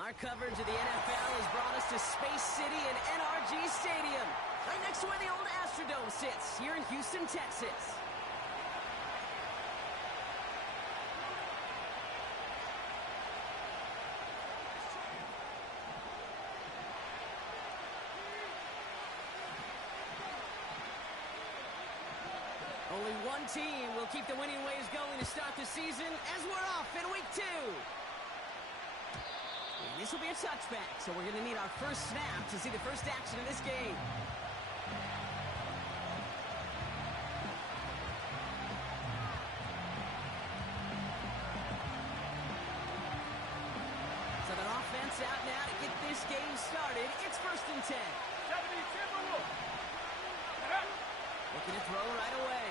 Our coverage of the NFL has brought us to Space City and NRG Stadium, right next to where the old Astrodome sits, here in Houston, Texas. Only one team will keep the winning ways going to start the season as we're off in week 2. And this will be a touchback, so we're going to need our first snap to see the first action of this game. So the offense out now to get this game started. It's 1st and 10. Looking to throw right away.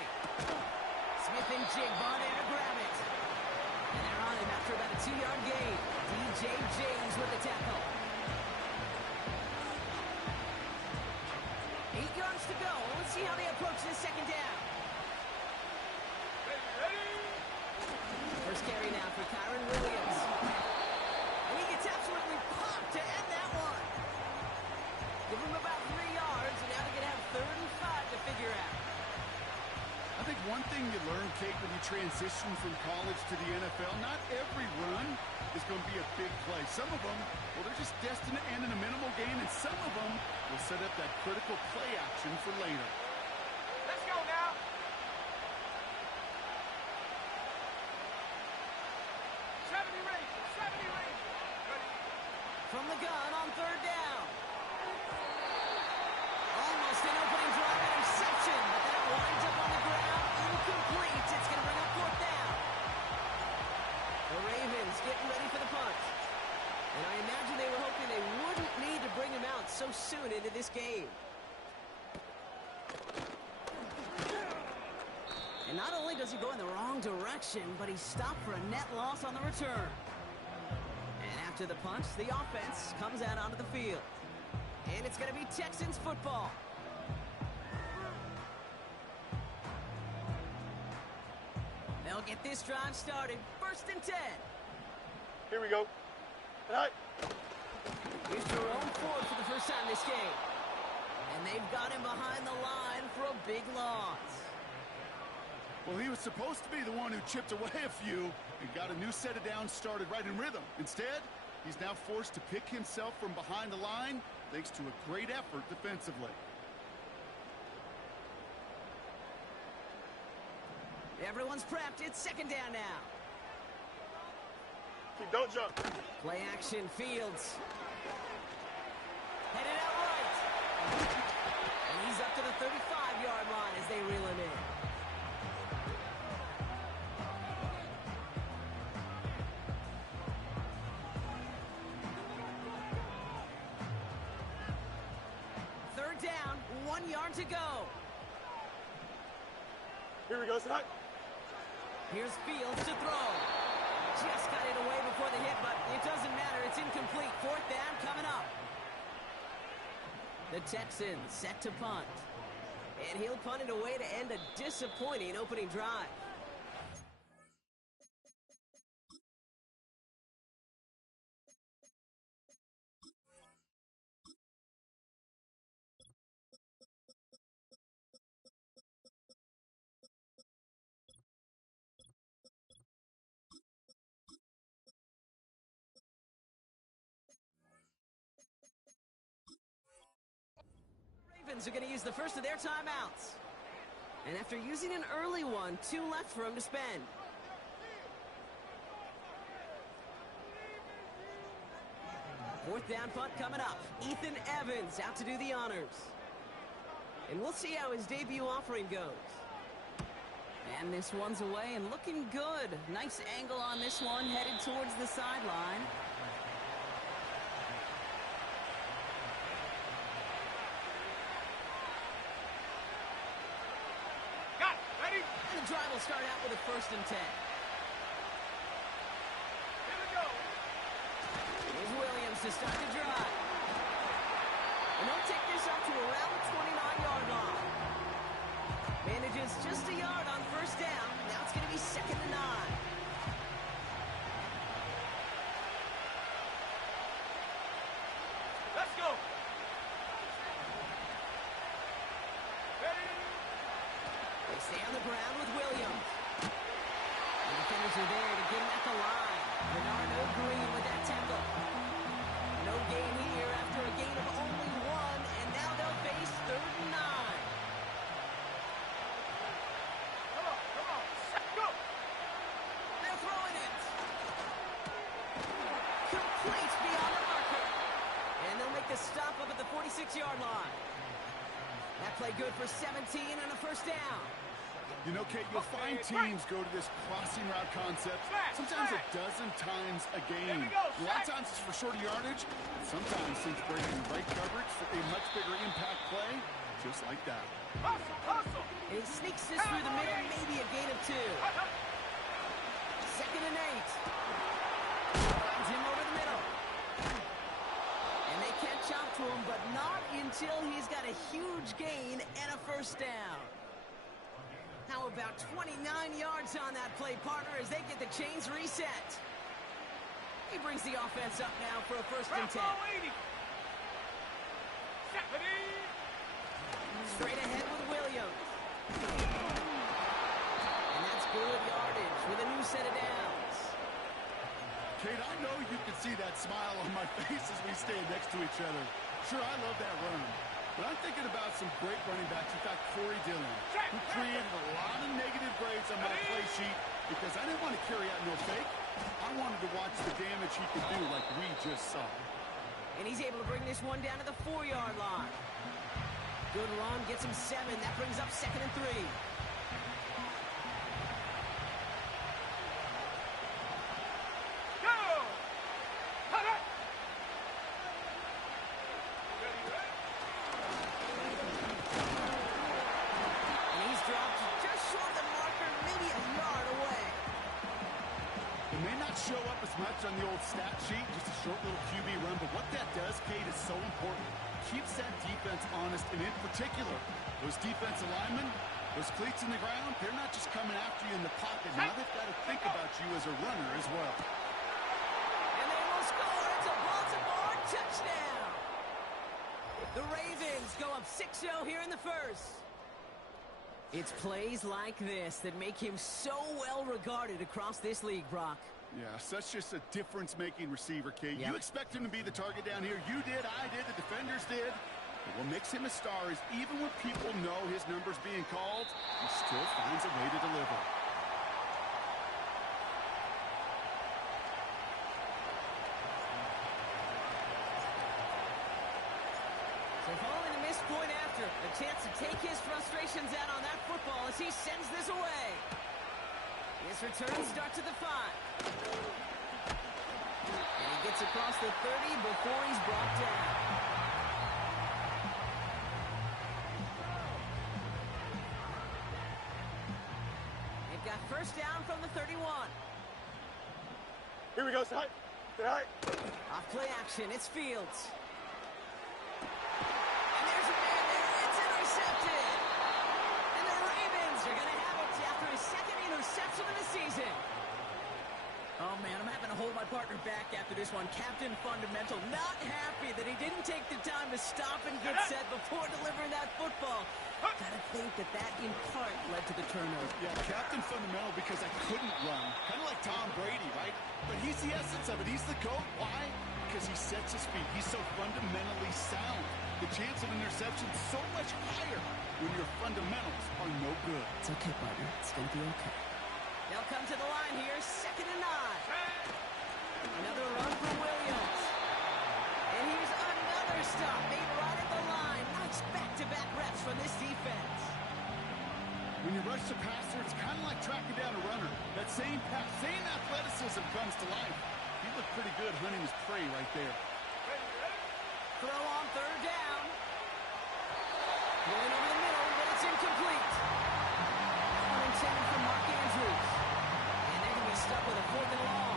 Smith and Jigba there to grab it. And they're on him after about a 2-yard gain. DJ James with the tackle. 8 yards to go. Let's see how they approach this second down. First carry now for Kyron Williams. And he gets absolutely popped to end that one. Give him about 3 yards, and now they're going to have 3rd and 5 to figure out. I think one thing you learn, Kate, when you transition from college to the NFL, not every run is going to be a big play. Some of them, well, they're just destined to end in a minimal gain, and some of them will set up that critical play action for later. Let's go now. From the gun on 3rd down. Almost an opening drive interception, but that winds up on the ground, incomplete. It's going to bring up 4th down. The Ravens getting ready for the punt. And I imagine they were hoping they wouldn't need to bring him out so soon into this game. And not only does he go in the wrong direction, but he's stopped for a net loss on the return. And after the punt, the offense comes out onto the field. And it's going to be Texans football. They'll get this drive started. 1st and 10. Here we go. Tonight. Here's Jerome Ford for the first time this game. And they've got him behind the line for a big loss. Well, he was supposed to be the one who chipped away a few and got a new set of downs started right in rhythm. Instead, he's now forced to pick himself from behind the line thanks to a great effort defensively. Everyone's prepped. It's 2nd down now. Don't jump. Play action, Fields. Headed out right. And he's up to the 35-yard line as they reel him in. Down, 1 yard to go. Here we go, tonight. Here's Fields to throw. Just got it away before the hit, but it doesn't matter. It's incomplete. 4th down coming up. The Texans set to punt. And he'll punt it away to end a disappointing opening drive. Ravens are going to use the first of their timeouts. And after using an early one, 2 left for him to spend. Fourth down punt coming up. Ethan Evans out to do the honors. And we'll see how his debut offering goes. And this one's away and looking good. Nice angle on this one, headed towards the sideline. Got it. Ready? And the drive will start out with a 1st and 10. Here we go. Here's Williams to start the drive. And they'll take this up to around the 29-yard line. Manages just a yard on 1st down. Now it's going to be 2nd and 9. Stay on the ground with Williams. The defenders are there to get him at the line. Bernard no green with that tackle. No gain here after a gain of only one, and now they'll face 3rd and 9. Come on, set, go! They're throwing it. Complete beyond the marker. And they'll make the stop up at the 46-yard line. That play good for 17 and a 1st down. You know, Kate, you'll find teams go to this crossing route concept sometimes a dozen times a game. A lot of times it's for shorter yardage. Sometimes teams breaking right coverage for a much bigger impact play, just like that. Hustle! And he sneaks this through the middle, maybe a gain of 2. 2nd and 8. Finds him over the middle. And they catch up to him, but not until he's got a huge gain and a 1st down. How about 29 yards on that play, partner, as they get the chains reset. He brings the offense up now for a 1st and 10. Straight ahead with Williams. And that's good yardage with a new set of downs. Kate, I know you can see that smile on my face as we stand next to each other. Sure, I love that run. But I'm thinking about some great running backs. In fact, Corey Dillon, who created a lot of negative grades on my play sheet because I didn't want to carry out no fake. I wanted to watch the damage he could do like we just saw. And he's able to bring this one down to the 4-yard line. Good run, gets him 7. That brings up 2nd and 3. Show up as much on the old stat sheet, just a short little QB run, but what that does, Kate, is so important. Keeps that defense honest, and in particular, those defensive linemen, those cleats in the ground, they're not just coming after you in the pocket. Now they've got to think about you as a runner as well. And they will score. It's a Baltimore touchdown. The Ravens go up 6-0 here in the 1st. It's plays like this that make him so well regarded across this league, Brock. Yeah, such just a difference-making receiver, Kate. Yep. You expect him to be the target down here. You did, I did, the defenders did. But what makes him a star is even when people know his number's being called, he still finds a way to deliver. So following a missed point after, a chance to take his frustrations out on that football as he sends this away. This return starts at the 5. And he gets across the 30 before he's brought down. They've got 1st down from the 31. Here we go, Sai. Say hi. Off play action, it's Fields. And there's a man there, it's intercepted. And the Ravens are going to have it after his 2nd interception of the season. Oh, man, I'm having to hold my partner back after this one. Captain Fundamental not happy that he didn't take the time to stop and get set before delivering that football. Gotta think that in part led to the turnover. Yeah, Captain Fundamental because I couldn't run. Kind of like Tom Brady, right? But he's the essence of it. He's the GOAT. Why? Because he sets his feet. He's so fundamentally sound. The chance of interception is so much higher when your fundamentals are no good. It's okay, partner. It's gonna be okay. They'll come to the line here, 2nd and 9. Another run for Williams. And here's another stop made right at the line. Nice back-to-back reps from this defense. When you rush the passer, it's kind of like tracking down a runner. That same pass, same athleticism comes to life. He looked pretty good hunting his prey right there. Throw on 3rd down. Going over the middle, but it's incomplete. Intended for Mark Andrews. And they're going to be stuck with a 4th and long.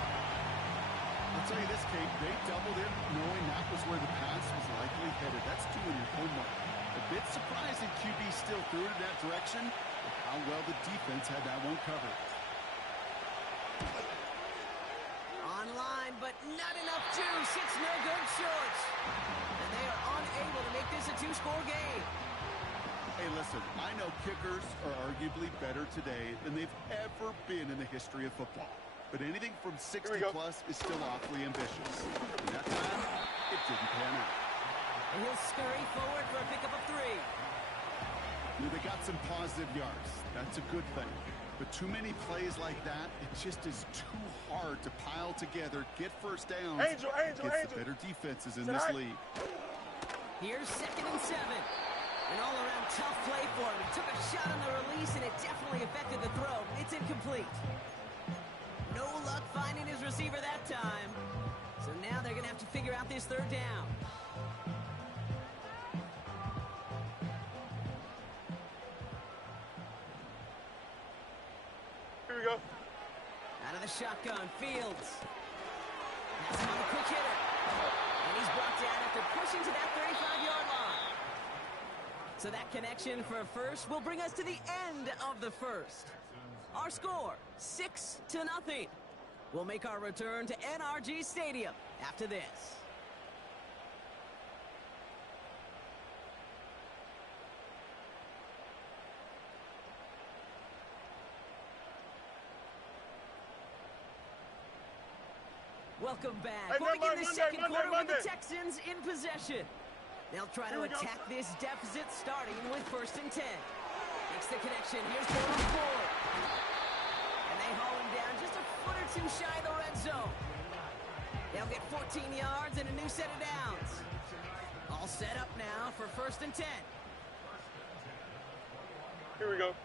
I'll tell you this, Kate, they doubled it knowing that was where the pass was likely headed. That's doing your homework. A bit surprising QB still threw it in that direction, but how well the defense had that one covered. Online, but not enough juice. It's no good short. And they are unable to make this a 2-score game. A Hey, listen, I know kickers are arguably better today than they've ever been in the history of football. But anything from 60 plus is still awfully ambitious. And that time, it didn't pan out. And he'll scurry forward for a pickup of 3. They got some positive yards. That's a good thing. But too many plays like that, it just is too hard to pile together, get first downs against the better defenses in this league. Here's 2nd and 7. An all-around tough play for him. He took a shot on the release, and it definitely affected the throw. It's incomplete. No luck finding his receiver that time. So now they're going to have to figure out this 3rd down. Here we go. Out of the shotgun, Fields. Pass him on the quick hitter. And he's brought down after pushing to that 35-yard line. So that connection for a first will bring us to the end of the first. Our score, 6-0. We'll make our return to NRG Stadium after this. Welcome back. We'll begin the second quarter with the Texans in possession. They'll try to attack this deficit starting with 1st and 10. Makes the connection. Here's Jordan Ford. And they haul him down just a foot or 2 shy of the red zone. They'll get 14 yards and a new set of downs. All set up now for 1st and 10. Here we go.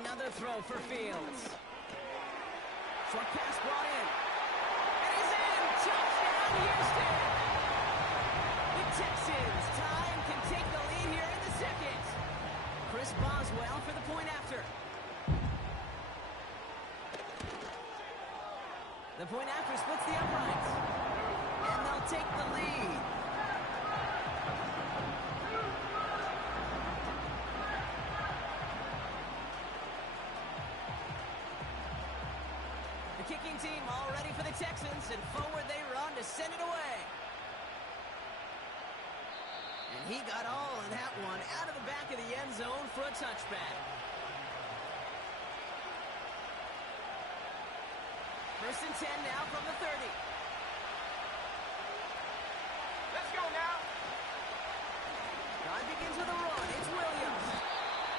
Another throw for Fields. Short pass brought in. And he's in! Touchdown, Houston! The Texans tie and can take the lead here in the second. Chris Boswell for the point after. The point after splits the uprights. And they'll take the lead. The kicking team all ready for the Texans, and forward they run to send it away. And he got all in that one out of the back of the end zone for a touchback. 1st and 10 now from the 30. Let's go now. Drive begins with a run. It's Williams.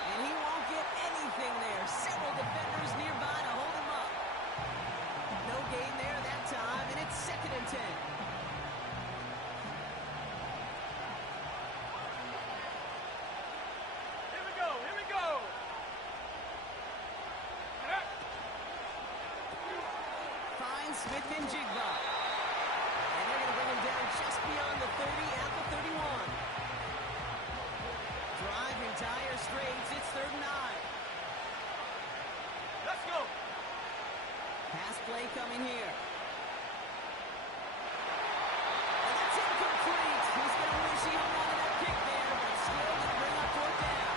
And he won't get anything there. Several defenders nearby to hold him up. No gain there that time, and it's 2nd and 10. Here we go. Here we go. Finds Smith and Jigba. And they're going to bring him down just beyond the 30 at the 31. Drive entire straights. It's 3rd and 9. Let's go. Pass play coming here. And that's incomplete. He's going to wish he hung on to that kick there, but still going to bring up 4th down.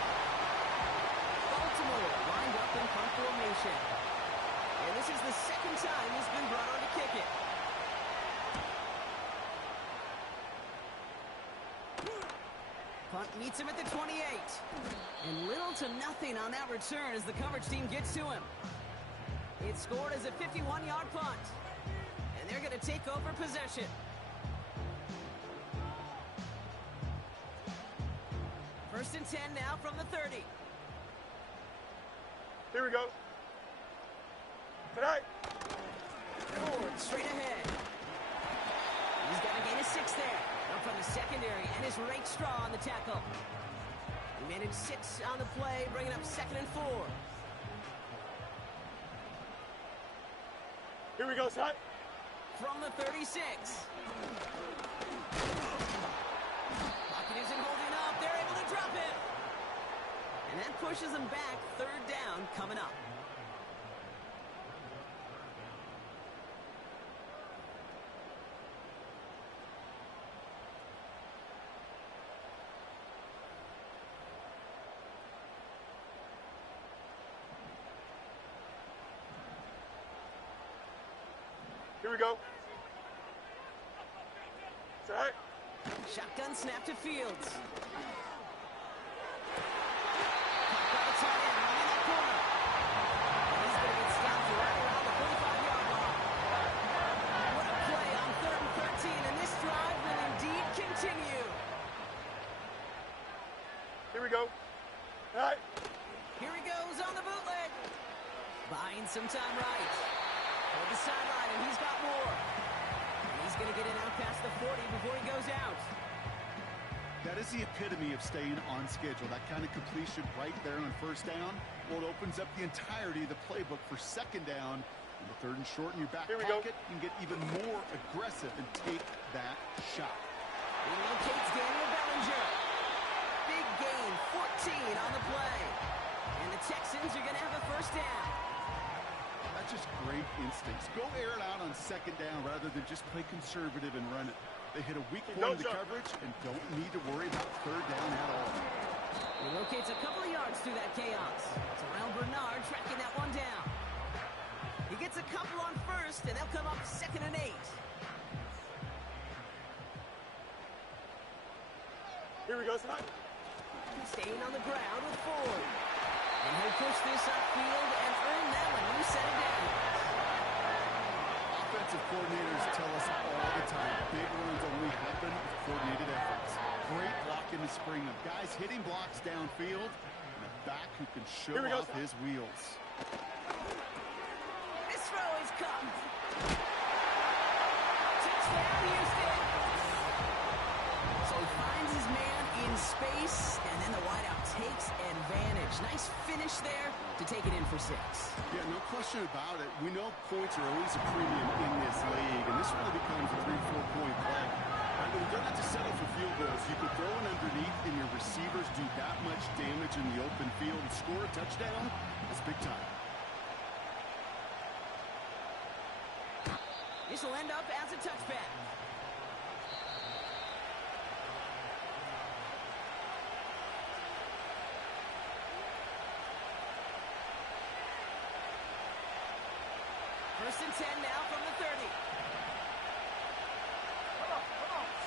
Baltimore lined up in punt formation. And this is the 2nd time he's been brought on to kick it. Punt meets him at the 28. And little to nothing on that return as the coverage team gets to him. It's scored as a 51-yard punt. And they're going to take over possession. First and 10 now from the 30. Here we go. Tonight. Ford straight ahead. He's got a gain of 6 there. Up from the secondary, and is Rakestraw on the tackle. He managed 6 on the play, bringing up 2nd and 4. Here we go, son. From the 36. Pocket isn't holding up. They're able to drop it. And that pushes them back. 3rd down coming up. Here we go. Tonight. Shotgun snap to Fields. Here we go. All right. Here he goes on the bootleg. Buying some time right. Toward the sideline, and he's got more. And he's going to get it out past the 40 before he goes out. That is the epitome of staying on schedule. That kind of completion right there on first down. Well, it opens up the entirety of the playbook for second down. And the third and short in your back pocket, you can get even more aggressive and take that shot. He locates Daniel Bellinger. Big gain, 14 on the play. And the Texans are going to have a first down. That's just great instincts. Go air it out on second down rather than just play conservative and run it. They hit a weak point of the coverage and don't need to worry about third down at all. He locates a couple of yards through that chaos. Terrell Bernard tracking that one down. He gets a couple on first, and they'll come up 2nd and 8. Here we go, son. Staying on the ground with Ford. And he'll push this upfield and earn them a new set of downs. Offensive coordinators tell us all the time, big runs only happen with coordinated efforts. Great block in the spring of guys hitting blocks downfield and a back who can show off his wheels. This throw is caught. Touchdown, Houston. So he finds his man in space, and then the wideout takes advantage. Nice finish there to take it in for 6. Yeah, no question about it. We know points are always a premium in this league, and this really becomes a 3-4 point play. Right, when you don't have to settle for field goals, you could throw it underneath and your receivers do that much damage in the open field and score a touchdown. That's big time. This will end up as a touchback. First and 10 now from the 30. Come on,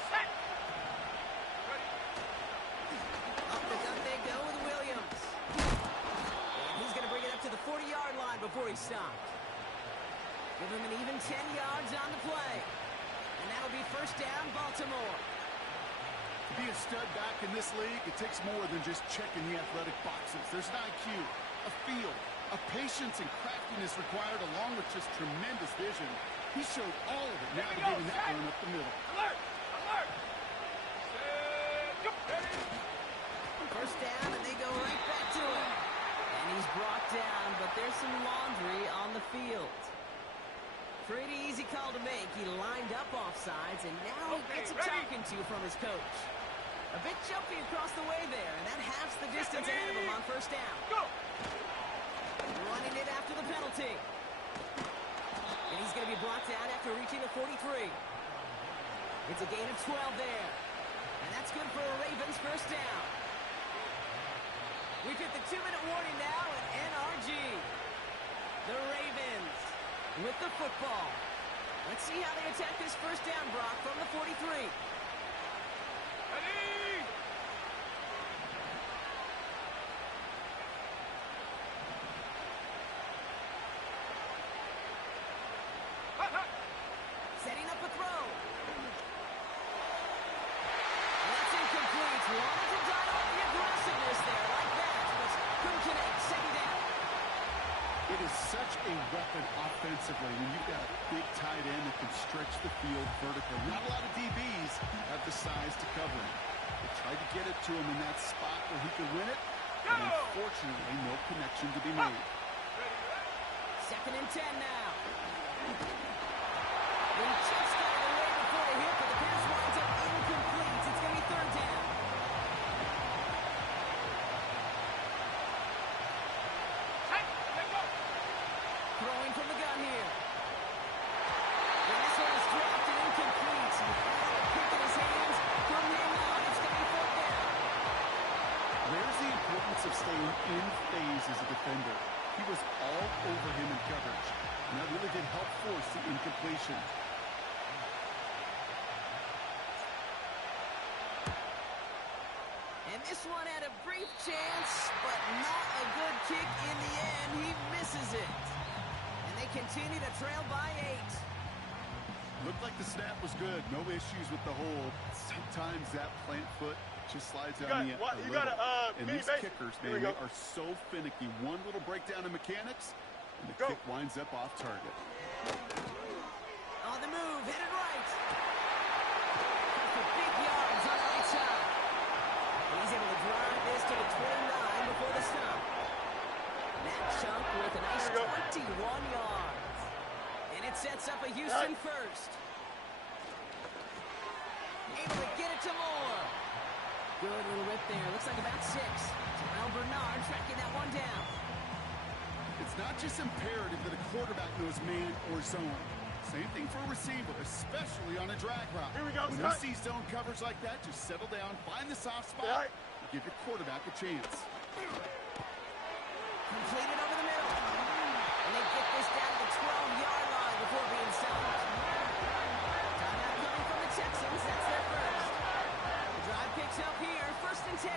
set. Ready. Up the gut they go with Williams. And he's going to bring it up to the 40-yard line before he stopped. Give him an even 10 yards on the play. And that'll be first down, Baltimore. To be a stud back in this league, it takes more than just checking the athletic boxes. There's an IQ, a feel, a patience and craftiness required along with just tremendous vision. He showed all of it navigating that one up the middle. Alert! Alert! Ready? First down, and they go right back to him. And he's brought down, but there's some laundry on the field. Pretty easy call to make. He lined up offsides, and now he gets a talking to from his coach. A bit jumpy across the way there, and that halves the distance ahead of him on first down. Go! Running it after the penalty. And he's going to be blocked out after reaching the 43. It's a gain of 12 there. And that's good for a Ravens first down. We've hit the 2-minute warning now at NRG. The Ravens with the football. Let's see how they attack this first down, Brock, from the 43. Ready? Setting up a throw. And that's incomplete. Wanted to dial up the aggressiveness there like that, but couldn't connect. Second down. It is such a weapon offensively when you've got a big tight end that can stretch the field vertically. Not a lot of DBs have the size to cover him. They tried to get it to him in that spot where he could win it, but unfortunately no connection to be made. Second and 10 now. He just got it away before the hit, but the pass winds up incomplete. It's going to be third down. Set. Let go. Throwing from the gun here. And this one is dropped and incomplete. He had a pick in his hands. From him on, it's going to be fourth down. There's the importance of staying in phase as a defender. He was all over him in coverage, and that really did help force the incompletion. And this one had a brief chance, but not a good kick in the end. He misses it. And they continue to trail by 8. Looked like the snap was good. No issues with the hold. Sometimes that plant foot Just slides You on got, the what, a you little. got a And mini these base. kickers, Here we man, they go. are so finicky. One little breakdown in mechanics, and the Go. kick winds up off target. On the move, headed right. For big yards on the right side. And he's able to drive this to the 29 before the stop. That chunk with a nice Here we go. 21 yards. And it sets up a Houston first. Able to get it to Moore. Good little rip there. Looks like about 6. Terrell Bernard tracking that one down. It's not just imperative that a quarterback knows man or zone. Same thing for a receiver, especially on a drag route. Here we go, When Scott. you see zone coverage like that, just settle down, find the soft spot, Right. and give your quarterback a chance. Completed over the middle. And they get this down to the 12-yard line before being stopped. Timeout coming from the Texans. That's their first. The drive picks up here. 1st and 10.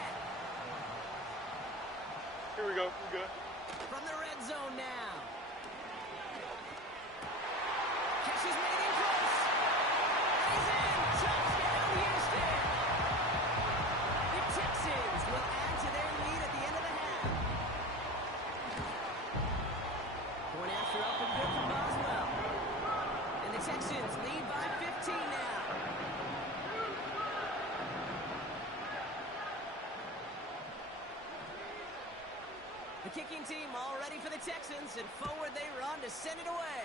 Here we go. We're good. From the red zone now. Catch is made in close. He's in. Touchdown, Houston. The Texans will add to their lead at the end of the half. Point after up and good from Boswell. And the Texans lead by 15 now. The kicking team all ready for the Texans, and forward they run to send it away.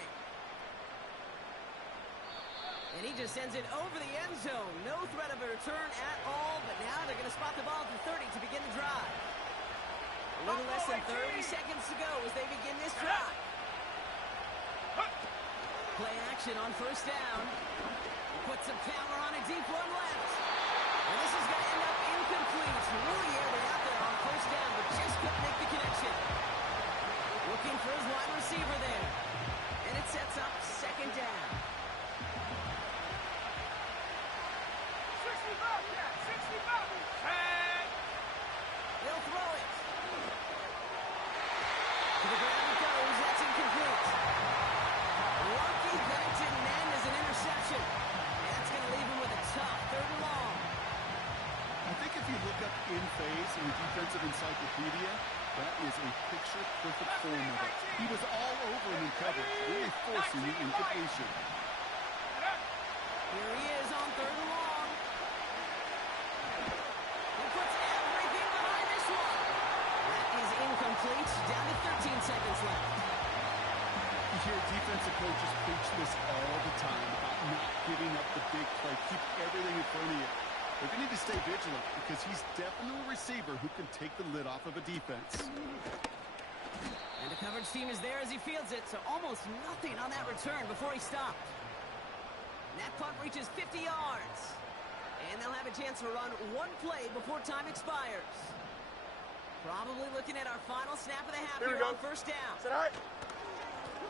And he just sends it over the end zone. No threat of a return at all, but now they're going to spot the ball at the 30 to begin the drive. A little less than 30 seconds to go as they begin this drive. Play action on 1st down. Put some power on a deep one left. And this is going to end up incomplete. Really aired it out there on 1st down, but just couldn't make the connection. Looking for his wide receiver there. And it sets up 2nd down. 65, yeah, 65. Tag. They'll throw it. To the ground it goes. That's incomplete. Lucky that it didn't end as an interception. And that's going to leave him with a tough 3rd and long. I think if you look up in phase in the defensive encyclopedia, that is a picture-perfect form of it. He was all over him in coverage, really forcing the incompletion. Here he is on 3rd and long. He puts everything behind this one. That is incomplete. Down to 13 seconds left. You hear defensive coaches preach this all the time about not giving up the big play. Keep everything in front of you. They're going to need to stay vigilant because he's definitely a receiver who can take the lid off of a defense. And the coverage team is there as he fields it, so almost nothing on that return before he stopped. And that punt reaches 50 yards. And they'll have a chance to run one play before time expires. Probably looking at our final snap of the half here on 1st down. Is that all right?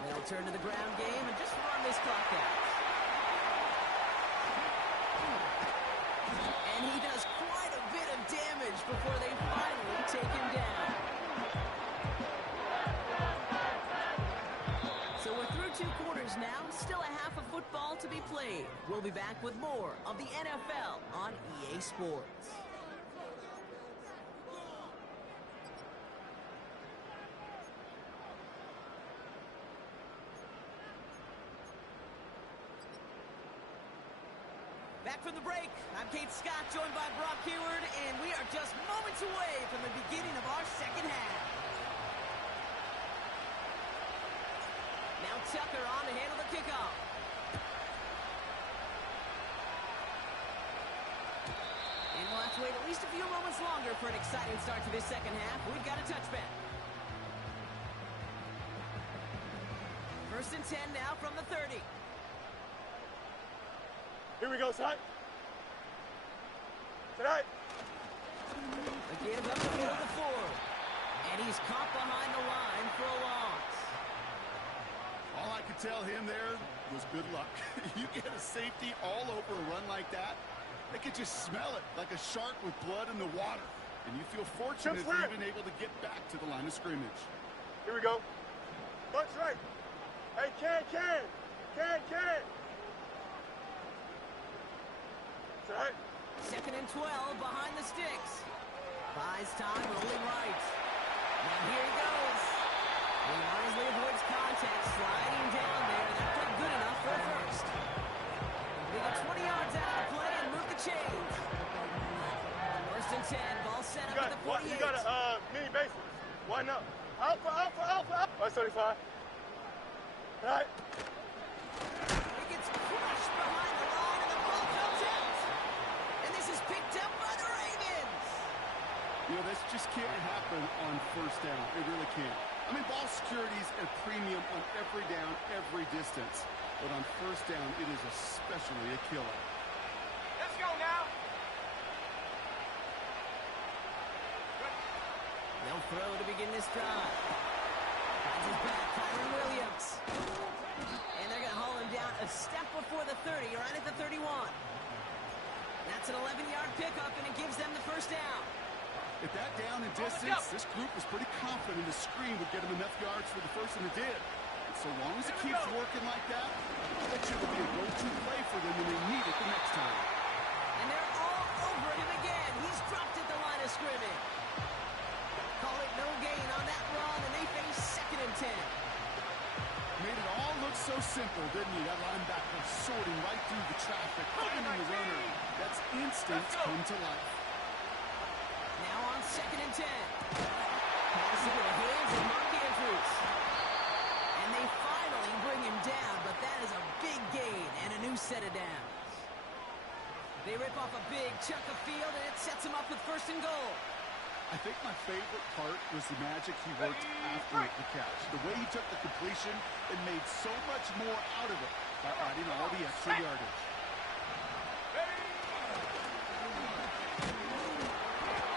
They'll turn to the ground game and just run this clock out. And he does quite a bit of damage before they finally take him down. So we're through 2 quarters now. Still a half of football to be played. We'll be back with more of the NFL on EA Sports. Back from the break, I'm Kate Scott, joined by Brock Hayward, and we are just moments away from the beginning of our 2nd half. Now Tucker on to handle the kickoff. And we'll have to wait at least a few moments longer for an exciting start to this 2nd half. We've got a touchback. 1st and 10 now from the 30. Here we go, son. Is that all right? A give up the middle of the 4. And he's caught behind the line for a loss. All I could tell him there was good luck. You get a safety all over a run like that, they could just smell it like a shark with blood in the water. And you feel fortunate for even able to get back to the line of scrimmage. Here we go. Punch right. Hey, Can. Is that all right? Second and 12 behind the sticks. Buys time, rolling right. Now here he goes. He wisely avoids contact, sliding down there. That played good enough for a first. They get 20 yards out of the play and move the chains. First and 10, ball set up at the 48. You got a mini bases. Why not? Alpha. 175. All right. It gets crushed behind the line, and the ball comes out. And this is picked up by the Ravens. You know, this just can't happen on first down. It really can't. I mean, ball security's a premium on every down, every distance. But on first down, it is especially a killer. Let's go now. They'll throw to begin this drive. Finds his back, Kyron Williams. And they're going to haul him down a step before the 30, right at the 31. That's an 11-yard pickup, and it gives them the first down. At that down and distance, this group was pretty confident the screen would get him enough yards for the first, and it did. And so long as it keeps working like that, I bet you it'll be a go-to play for them when they need it the next time. And they're all over him again. He's dropped at the line of scrimmage. Call it no gain on that run, and they face second and 10. Made it all look so simple, didn't he? That linebacker sorting right through the traffic, finding the runner. That's instinct come to life. Now on second and 10. Pass into the hands of Mark Andrews. And they finally bring him down, but that is a big gain and a new set of downs. They rip off a big chunk of field, and it sets him up with first and goal. I think my favorite part was the magic he worked after the catch. The way he took the completion and made so much more out of it by adding all the extra yardage.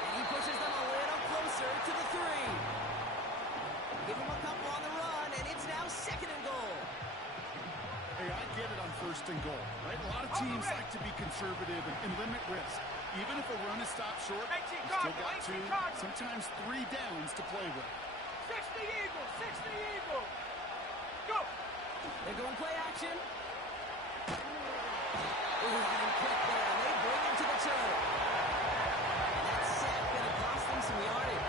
And he pushes them a little closer to the 3. Give him a couple on the run, and it's now second and goal. Hey, I get it on first and goal, right? A lot of teams like to be conservative and limit risk. Even if a run is stopped short, you still got 2, sometimes 3 downs to play with. 60 Eagle. Go. They're going play action. Ooh, and quick there. They bring him to the turf. And that sack going to cost them some yardage.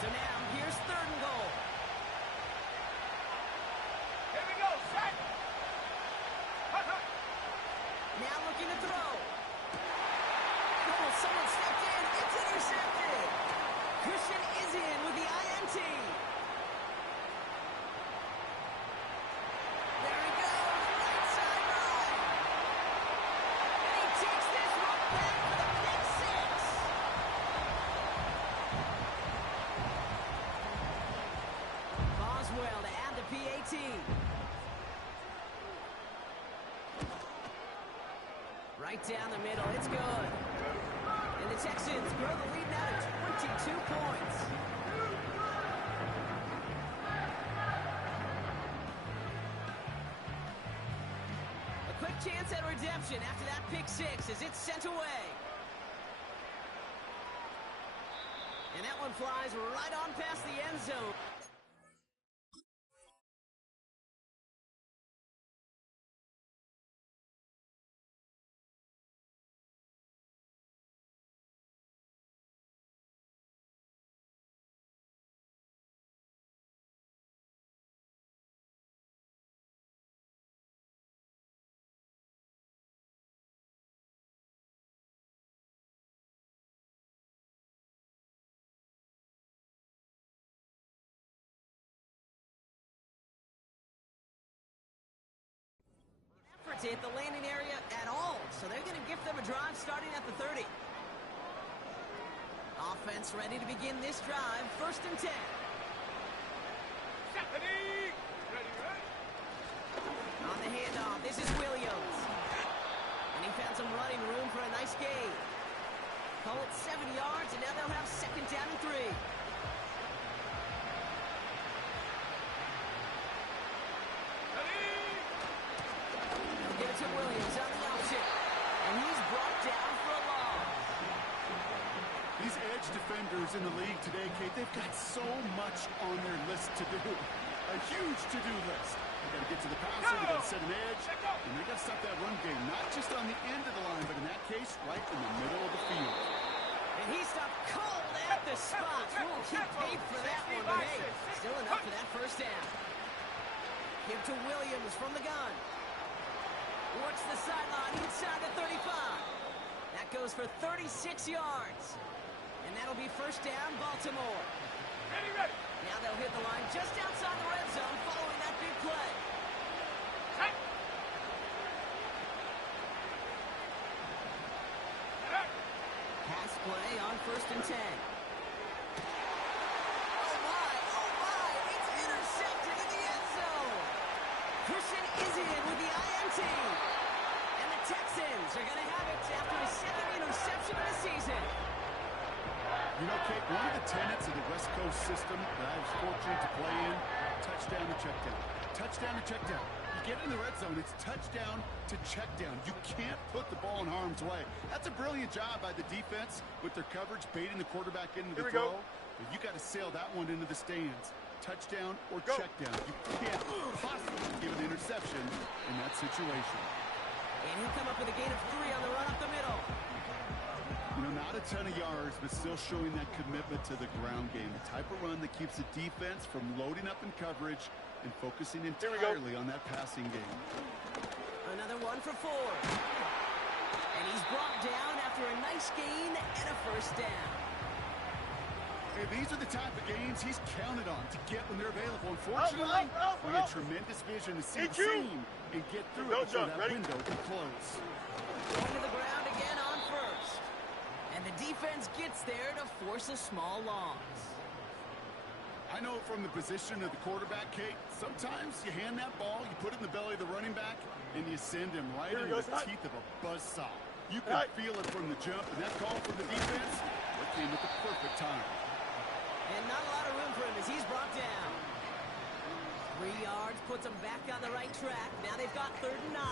So now, here's third and goal. Here we go. Set. Now looking to throw. Oh, someone stepped in. It's intercepted. Christian is in with the INT. There he goes. Right side run. And he takes this one back for the pick 6. Boswell to add the PAT. Right down the middle, it's good. And the Texans grow the lead now to 22 points. A quick chance at redemption after that pick 6 as it's sent away. And that one flies right on past the end zone. To hit the landing area at all, so they're going to gift them a drive starting at the 30. Offense ready to begin this drive, first and 10. Ready. On the handoff, this is Williams. And he found some running room for a nice gain. Call it 7 yards, and now they'll have second down and 3. Give it to Williams on the option. And he's brought down for a loss. These edge defenders in the league today, Kate. They've got so much on their list to do. A huge to-do list. They got to get to the passer, they got to set an edge, and they got to stop that run game, not just on the end of the line, but in that case, right in the middle of the field. And he stopped cold at the spot. Ooh, he paid for that one, but hey, still enough for that first down. Give to Williams from the gun. Works the sideline inside the 35. That goes for 36 yards. And that'll be first down, Baltimore. Ready. Now they'll hit the line just outside the red zone following that big play. Pass play on 1st and 10. Oh my, it's intercepted in the end zone. Christian is in with the INT. And the Texans are going to have it after his second interception of the season. You know, Kate, one of the tenets of the West Coast system that I was fortunate to play in, touchdown to check down. Touchdown to check down. You get in the red zone, it's touchdown to check down. You can't put the ball in harm's way. That's a brilliant job by the defense with their coverage, baiting the quarterback into the throw. But you got to sail that one into the stands. Touchdown or check down. You can't possibly give an interception in that situation. And he'll come up with a gain of 3 on the run up the middle. You know, not a ton of yards, but still showing that commitment to the ground game. The type of run that keeps the defense from loading up in coverage and focusing entirely on that passing game. Another one for 4. And he's brought down after a nice gain and a first down. Hey, these are the type of games he's counted on to get when they're available. Unfortunately, we had tremendous vision to see the seam and get through it before that window could close. Going to the ground again on 1st. And the defense gets there to force a small loss. I know from the position of the quarterback, Kate, sometimes you hand that ball, you put it in the belly of the running back, and you send him right into the teeth of a buzzsaw. You can feel it from the jump, and that call from the defense, that came at the perfect time. And not a lot of room for him as he's brought down. 3 yards puts him back on the right track. Now they've got 3rd and 9.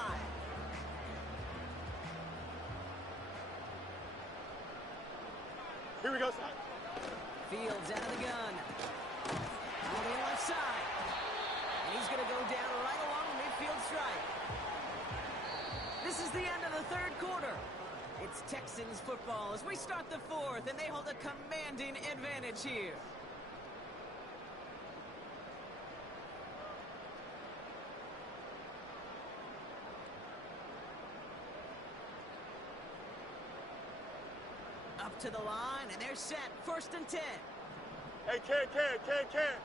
Here we go, son. Fields out of the gun. On the left side. And he's going to go down right along the midfield stripe. This is the end of the 3rd quarter. It's Texans football as we start the 4th, and they hold a commanding advantage here. Up to the line, and they're set. 1st and 10. Hey, Ken.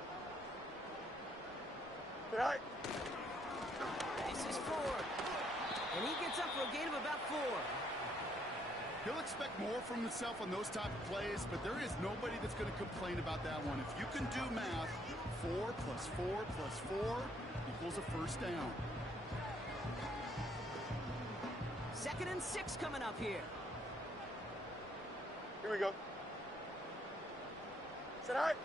Right. This is Ford. And he gets up for a gain of about 4. He'll expect more from himself on those type of plays, but there is nobody that's going to complain about that one. If you can do math, 4 plus 4 plus 4 equals a first down. 2nd and 6 coming up here. Here we go. Sit high.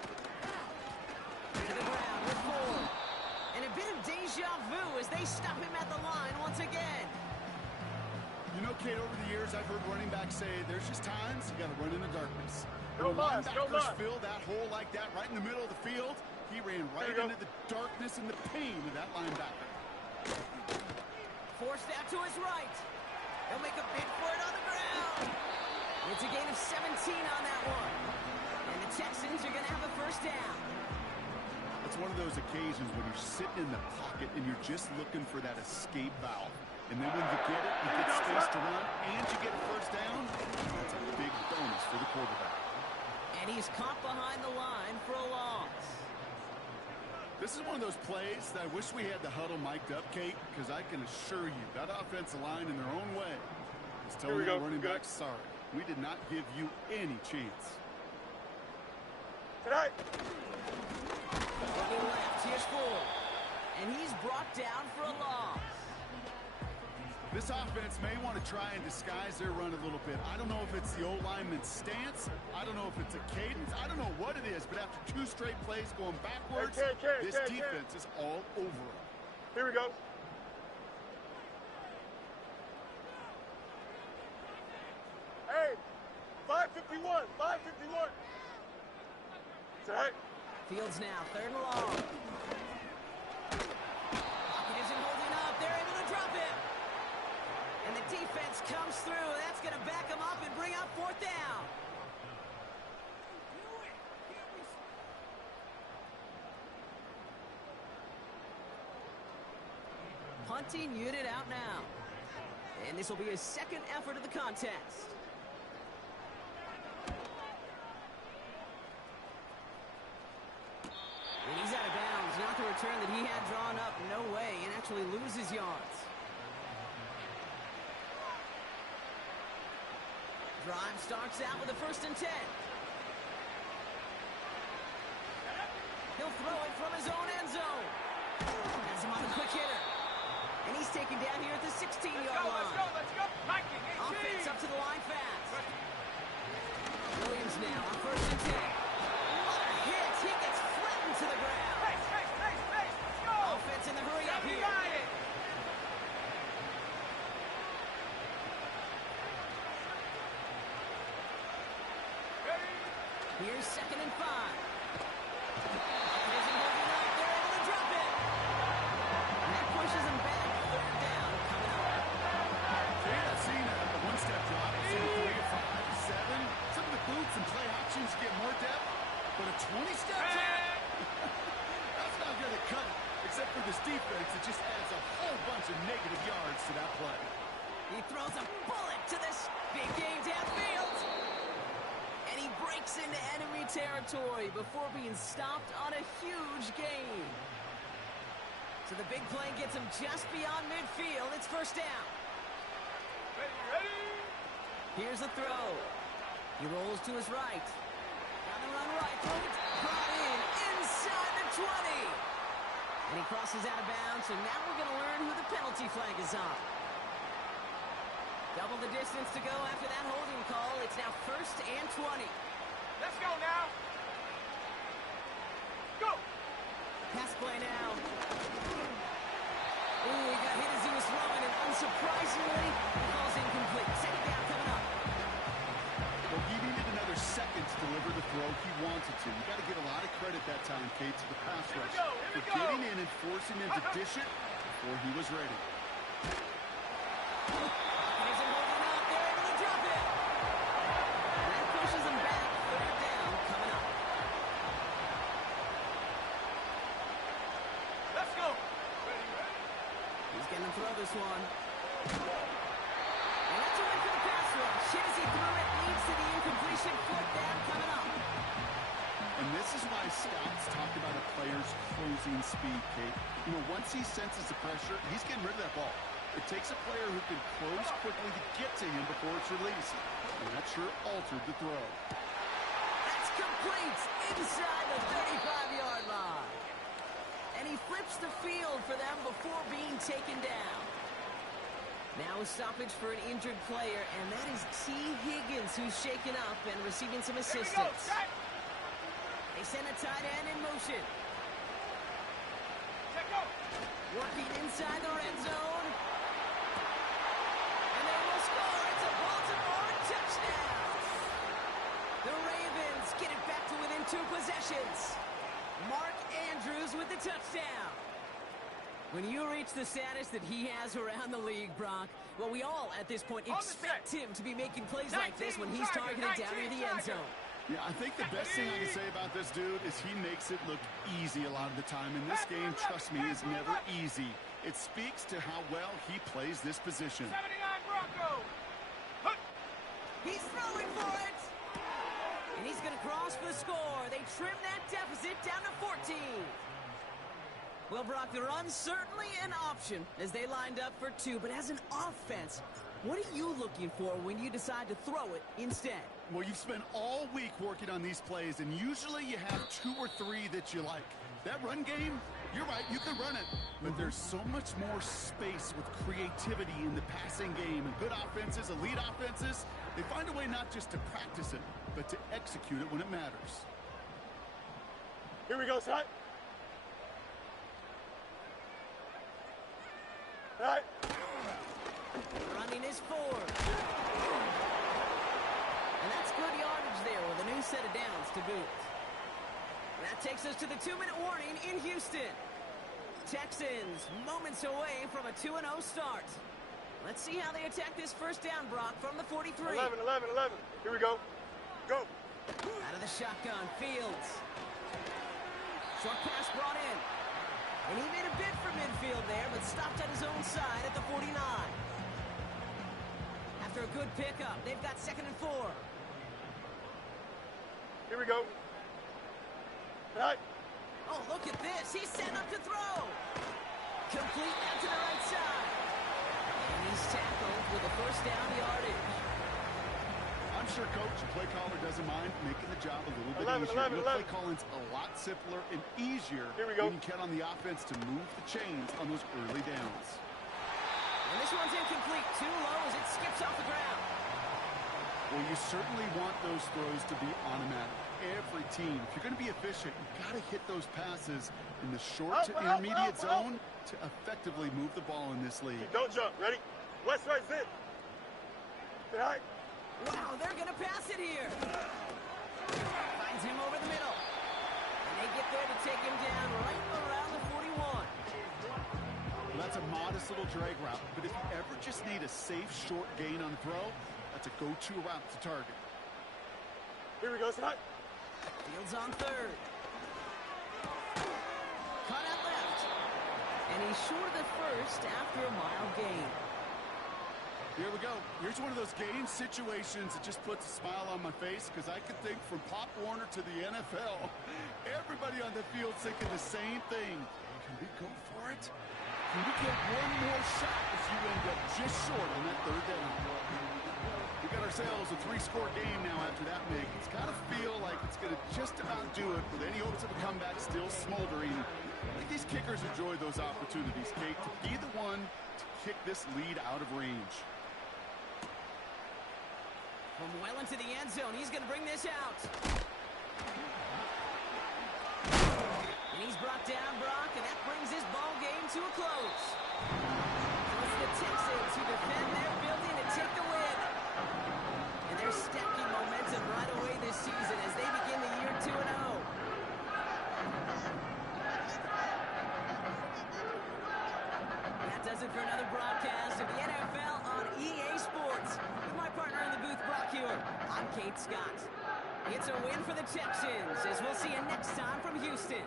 To the ground with Ford. And a bit of deja vu as they stop him at the line once again. You know, Kate, over the years, I've heard running backs say there's just times you got to run in the darkness. Go when Mars, linebackers fill that hole like that right in the middle of the field, he ran right into the darkness and the pain of that linebacker. Forced out to his right. He'll make a bid for it on the ground. It's a gain of 17 on that one. And the Texans are going to have a first down. It's one of those occasions when you're sitting in the pocket and you're just looking for that escape valve. And then when you get it, you get space to run, and you get a first down. That's a big bonus for the quarterback. And he's caught behind the line for a loss. This is one of those plays that I wish we had the huddle mic'd up, Kate, because I can assure you that offensive line in their own way is telling the running back, sorry, we did not give you any chance. Tonight. Looking left, here's Ford. And he's brought down for a loss. This offense may want to try and disguise their run a little bit. I don't know if it's the old lineman's stance. I don't know if it's a cadence. I don't know what it is, but after 2 straight plays going backwards, this defense is all over it. Here we go. Hey, 551. Right. Fields now, 3rd and long. Pocket isn't holding up. They're able to drop it. And the defense comes through. That's going to back them up and bring up 4th down. Punting unit out now. And this will be his 2nd effort of the contest. And he's out of bounds. Not the return that he had drawn up. No way. And actually loses yards. Drive starts out with a 1st and 10. He'll throw it from his own end zone. Has him on the quick hitter. And he's taken down here at the 16-yard line. Let's go. Mikey, Offense up to the line fast. Williams now on 1st and 10. What a hit. He gets flattened to the ground. Let's go. Offense in the hurry up here. Here's 2nd and 5. Pocket isn't holding up. They're able to drop it. And that pushes him back. 3rd down coming up. I've seen a one-step drop. I've seen a 3 or 5 or 7. Some of the boots and play actions get more depth, but a 20-step drop? That's not going to cut it. Except for this defense, it just adds a whole bunch of negative yards to that play. He throws a bullet to this big game downfield. And he breaks into enemy territory before being stopped on a huge gain. So the big play gets him just beyond midfield. It's 1st down. Ready. Here's the throw. He rolls to his right. On the run right. Throw it brought in inside the 20. And he crosses out of bounds. So now we're going to learn who the penalty flag is on. Double the distance to go after that holding call. It's now 1st and 20. Let's go now. Go. Pass play now. Ooh, he got hit as he was throwing, and unsurprisingly, he falls incomplete. 2nd down coming up. Well, he needed another second to deliver the throw he wanted to. You got to give a lot of credit that time, Kate, to the pass rush for getting in and forcing him to dish it before he was ready. Isn't holding up. They're able to drop it. And that pushes him back. 3rd down coming up. Let's go. He's going to throw this one. And that's a win for the pass rush. Hit as he threw it. Leads to the incompletion. 4th down coming up. And this is why scouts talk about a player's closing speed, Kate. You know, once he senses the pressure, he's getting rid of that ball. It takes a player who can close quickly to get to him before it's released. And that sure altered the throw. That's complete inside the 35-yard line. And he flips the field for them before being taken down. Now a stoppage for an injured player, and that is T. Higgins, who's shaken up and receiving some assistance. They send a tight end in motion. Working inside the red zone. And they will score. It's a Baltimore touchdown. The Ravens get it back to within 2 possessions. Mark Andrews with the touchdown. When you reach the status that he has around the league, Brock, well, we all at this point expect him to be making plays like this when he's targeted down near the end zone. Yeah, I think the best thing I can say about this dude is he makes it look easy a lot of the time. And this game, trust me, is never easy. It speaks to how well he plays this position. 79 Bronco. He's throwing for it. And he's going to cross for the score. They trim that deficit down to 14. Well, Brock, the run's certainly an option as they lined up for 2. But as an offense, what are you looking for when you decide to throw it instead? Well, you've spent all week working on these plays, and usually you have 2 or 3 that you like. That run game, you're right, you can run it. But there's so much more space with creativity in the passing game. And good offenses, elite offenses, they find a way not just to practice it, but to execute it when it matters. Here we go, son. All right. Running is 4. And that's good yardage there with a new set of downs to boot. that takes us to the 2-minute warning in Houston. Texans moments away from a 2-0 start. Let's see how they attack this first down, Brock, from the 43. 11. Here we go. Go. Out of the shotgun, Fields. Short pass brought in. And he made a bid for midfield there, but stopped at his own side at the 49. After a good pickup, they've got 2nd and 4. Here we go. Right. Oh, look at this. He's set up to throw. Complete out to the right side. And he's tackled with a first down yardage. I'm sure coach and play caller doesn't mind making the job a little bit 11. Play calling's a lot simpler and easier Here we go. when you count on the offense to move the chains on those early downs. And this one's incomplete. Too low as it skips off the ground. Well, you certainly want those throws to be automatic. Every team, if you're going to be efficient, you've got to hit those passes in the short to intermediate zone to effectively move the ball in this league. Don't jump. Ready? West right, sit. Right. Wow, they're going to pass it here. Finds him over the middle. And they get there to take him down right around the 41. Well, that's a modest little drag route, but if you ever just need a safe, short gain on the throw, that's a go-to route to target. Here we go, Scott. Fields on 3rd. Cut out left. And he's short of the first after a mile gain. Here we go. Here's one of those game situations that just puts a smile on my face because I could think from Pop Warner to the NFL. Everybody on the field thinking the same thing. Can we go for it? Can we get one more shot if you end up just short on that 3rd down? We got ourselves a 3-score game now after that make. It's got to feel like it's going to just about do it with any hopes of a comeback still smoldering. I think these kickers enjoy those opportunities, Kate, to be the one to kick this lead out of range. From well into the end zone, he's going to bring this out. And he's brought down, Brock, and that brings his ball game to a close. So it's the Texans who defend their building to take the win. And they're stacking momentum right away this season as they begin the year 2-0. That does it for another broadcast of the NFL on EA Sports. With my partner in the booth, Brock Hewer, I'm Kate Scott. It's a win for the Texans, as we'll see you next time from Houston.